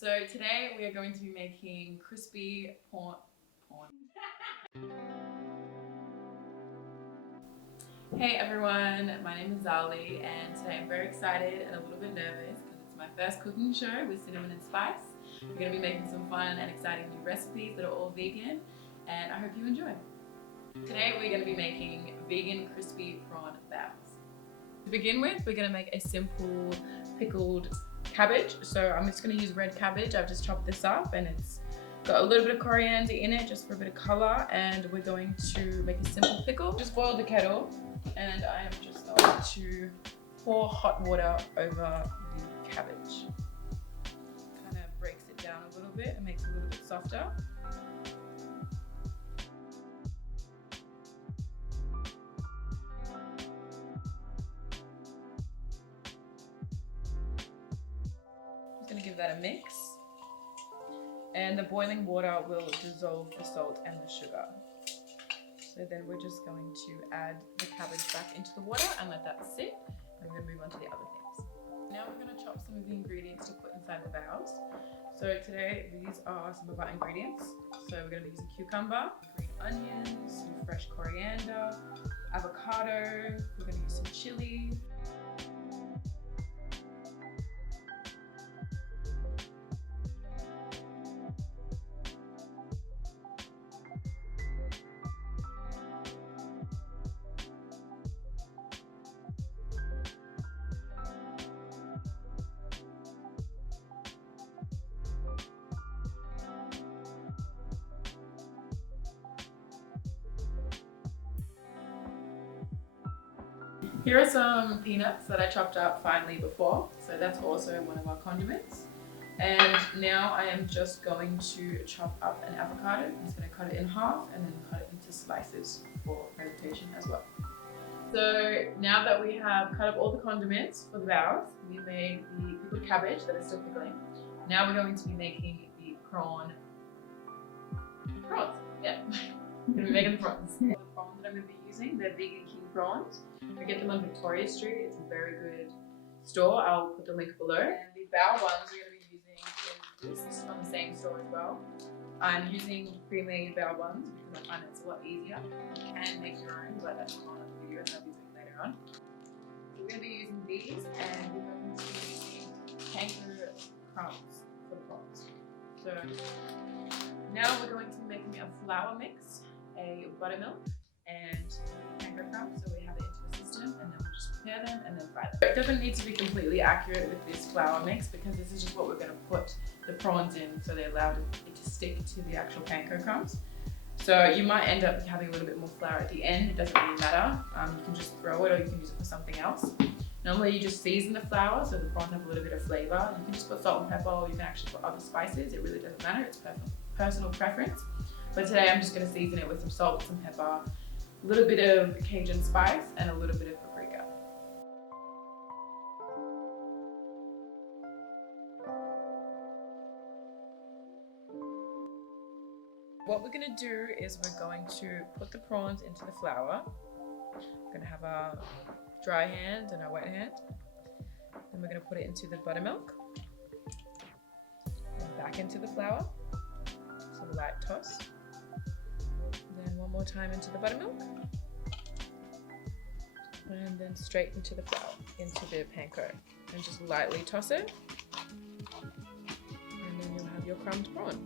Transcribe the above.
So today we are going to be making crispy prawn. Hey everyone, my name is Zali and today I'm very excited and a little bit nervous because it's my first cooking show with Cinnamon and Spice. We're going to be making some fun and exciting new recipes that are all vegan and I hope you enjoy. Today we're going to be making vegan crispy prawn baos. To begin with, we're going to make a simple pickled cabbage. So I'm just going to use red cabbage. I've just chopped this up and it's got a little bit of coriander in it just for a bit of color, and we're going to make a simple pickle. Just boiled the kettle and I am just going to pour hot water over the cabbage. Kind of breaks it down a little bit and makes it a little bit softer. Just going to give that a mix. And the boiling water will dissolve the salt and the sugar. So then we're just going to add the cabbage back into the water and let that sit. And we're going to move on to the other things. Now we're going to chop some of the ingredients to put inside the baos. So today these are some of our ingredients. So we're going to be using cucumber, green onions, some fresh coriander, avocado, we're going to use some chili, Here are some peanuts that I chopped up finely before, so that's also one of our condiments. And now I am just going to chop up an avocado. I'm just going to cut it in half and then cut it into slices for presentation as well. So now that we have cut up all the condiments for the baos, we made the pickled cabbage that is still pickling. Now we're going to be making the prawns. Yeah, we're going to be making the prawns. The prawns that I'm going to be using, they're vegan king prawns. We get them on Victoria Street. It's a very good store. I'll put the link below. And the bao ones we're going to be using is from the same store as well. I'm using pre-made bao ones because I find it's a lot easier. You can make your own, but that's not on the video, and I'll be doing later on. So we're going to be using these, and we're going to be using kangaroo crumbs for the prawns. So now we're going to be making a flour mix, a buttermilk, and kangaroo crumbs. So we have it into a system, and then we'll just prepare them and then fry them. It doesn't need to be completely accurate with this flour mix because this is just what we're going to put the prawns in, so they allow it to stick to the actual panko crumbs. So you might end up having a little bit more flour at the end. It doesn't really matter. You can just throw it or you can use it for something else. Normally you just season the flour so the prawns have a little bit of flavor. You can just put salt and pepper, or you can actually put other spices. It really doesn't matter. It's personal preference. But today I'm just going to season it with some salt, some pepper, a little bit of Cajun spice, and a little bit of paprika. What we're going to do is we're going to put the prawns into the flour. We're going to have our dry hand and our wet hand. Then we're going to put it into the buttermilk. And back into the flour. So a light toss. Then one more time into the buttermilk. And then straight into the flour, into the panko. And just lightly toss it. And then you'll have your crumbed prawn.